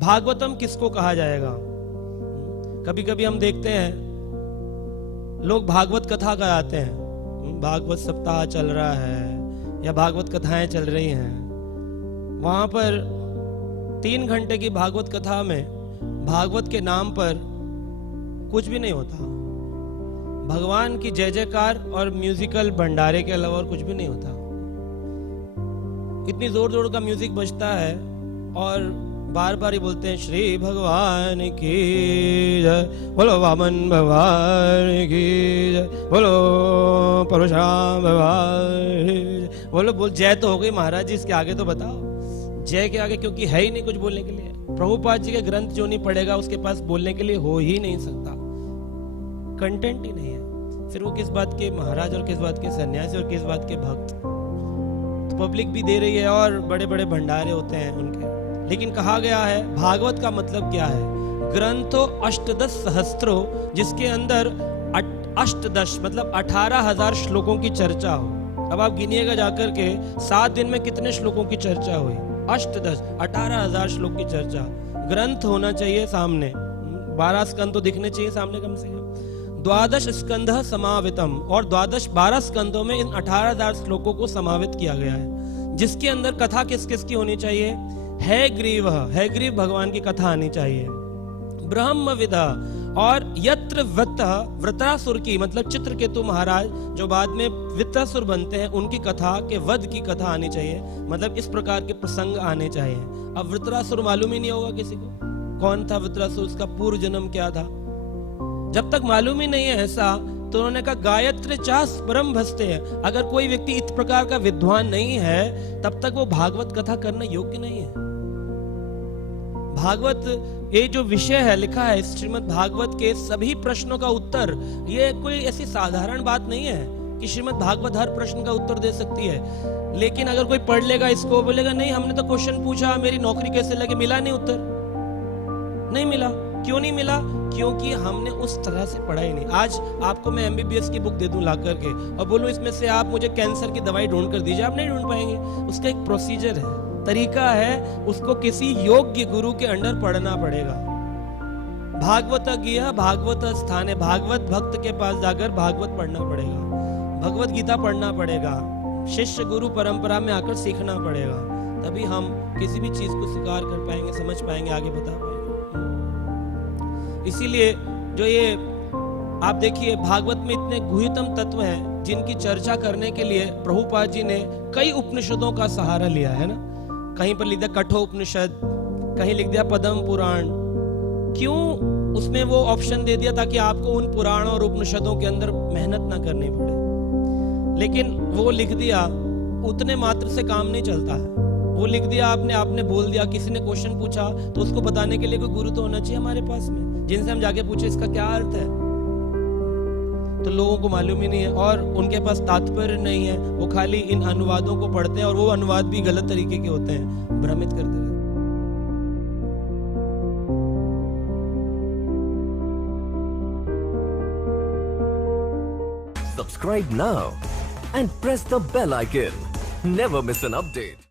भागवतम किसको कहा जाएगा? कभी कभी हम देखते हैं लोग भागवत कथा कराते हैं, भागवत सप्ताह चल रहा है या भागवत कथाएं चल रही हैं, वहां पर 3 घंटे की भागवत कथा में भागवत के नाम पर कुछ भी नहीं होता। भगवान की जय जयकार और म्यूजिकल भंडारे के अलावा और कुछ भी नहीं होता। इतनी जोर जोर का म्यूजिक बजता है और बार बार ही बोलते हैं श्री भगवान की जय, बोलो वामन भगवान की जय, बोलो परशुराम भगवान की जय, बोलो जय तो हो गई महाराज जी, इसके आगे तो बताओ जय के आगे, क्योंकि है ही नहीं कुछ बोलने के लिए। प्रभुपाद जी के ग्रंथ जो नहीं पढ़ेगा उसके पास बोलने के लिए हो ही नहीं सकता, कंटेंट ही नहीं है। फिर वो किस बात के महाराज और किस बात के सन्यासी और किस बात के भक्त। तो पब्लिक भी दे रही है और बड़े बड़े भंडारे होते हैं उनके। लेकिन कहा गया है भागवत का मतलब क्या है? ग्रंथो अष्टदश सहस्त्रो, जिसके अंदर अष्टदश मतलब 18,000 श्लोकों की चर्चा हो। अब आप गिनिएगा जाकर के 7 दिन में कितने श्लोकों की चर्चा हुई? अष्टदश 18,000 श्लोक की चर्चा। ग्रंथ होना चाहिए सामने, 12 स्कंद तो दिखने चाहिए सामने कम से कम। 12 स्कंध समावितम, और 12 स्कंदों में इन 18,000 श्लोकों को समावित किया गया है, जिसके अंदर कथा किस किस की होनी चाहिए? हैग्रीव भगवान की कथा आनी चाहिए। ब्रह्मविदा और यत्र वृत्रासुर की, मतलब चित्रकेतु महाराज जो बाद में वृत्रासुर बनते हैं, उनकी कथा के वध की कथा आनी चाहिए। मतलब इस प्रकार के प्रसंग आने चाहिए। अब वृत्रासुर मालूम ही नहीं होगा किसी को, कौन था वृत्रासुर, उसका पूर्व जन्म क्या था। जब तक मालूम ही नहीं है ऐसा, तो उन्होंने कहा गायत्री चास परम भस्ते है। अगर कोई व्यक्ति इस प्रकार का विद्वान नहीं है, तब तक वो भागवत कथा करने योग्य नहीं है। भागवत ये जो विषय है, लिखा है श्रीमद् भागवत के सभी प्रश्नों का उत्तर, ये कोई ऐसी साधारण बात नहीं है कि श्रीमद् भागवत हर प्रश्न का उत्तर दे सकती है। लेकिन अगर कोई पढ़ लेगा इसको, बोलेगा नहीं हमने तो क्वेश्चन पूछा, मेरी नौकरी कैसे लगे, मिला नहीं उत्तर, नहीं मिला। क्यों नहीं मिला? क्योंकि हमने उस तरह से पढ़ा ही नहीं। आज आपको मैं MBBS की बुक दे दूं ला करके और बोलूं इसमें से आप मुझे कैंसर की दवाई ढूंढ कर दीजिए, आप नहीं ढूंढ पाएंगे। उसका एक प्रोसीजर है, तरीका है, उसको किसी योग्य गुरु के अंडर पढ़ना पड़ेगा। भागवत गीता भागवत स्थान है, भागवत भक्त के पास जाकर भागवत पढ़ना पड़ेगा, भगवत गीता पढ़ना पड़ेगा, शिष्य गुरु परंपरा में आकर सीखना पड़ेगा, तभी हम किसी भी चीज को स्वीकार कर पाएंगे, समझ पाएंगे, आगे बता पाएंगे। इसीलिए जो ये आप देखिए भागवत में इतने गुह्यतम तत्व हैं जिनकी चर्चा करने के लिए प्रभुपाद जी ने कई उपनिषदों का सहारा लिया है ना। कहीं पर लिख दिया कठोपनिषद, कहीं लिख दिया पद्म पुराण। क्यों उसमें वो ऑप्शन दे दिया? ताकि आपको उन पुराणों और उपनिषदों के अंदर मेहनत ना करनी पड़े। लेकिन वो लिख दिया, उतने मात्र से काम नहीं चलता है। वो लिख दिया आपने बोल दिया, किसी ने क्वेश्चन पूछा तो उसको बताने के लिए कोई गुरु तो होना चाहिए हमारे पास में, जिनसे हम जाके पूछे इसका क्या अर्थ है। तो लोगों को मालूम ही नहीं है और उनके पास तात्पर्य नहीं है, वो खाली इन अनुवादों को पढ़ते हैं और वो अनुवाद भी गलत तरीके के होते हैं, भ्रमित करते रहते हैं। Subscribe now and press the bell icon. Never miss an update.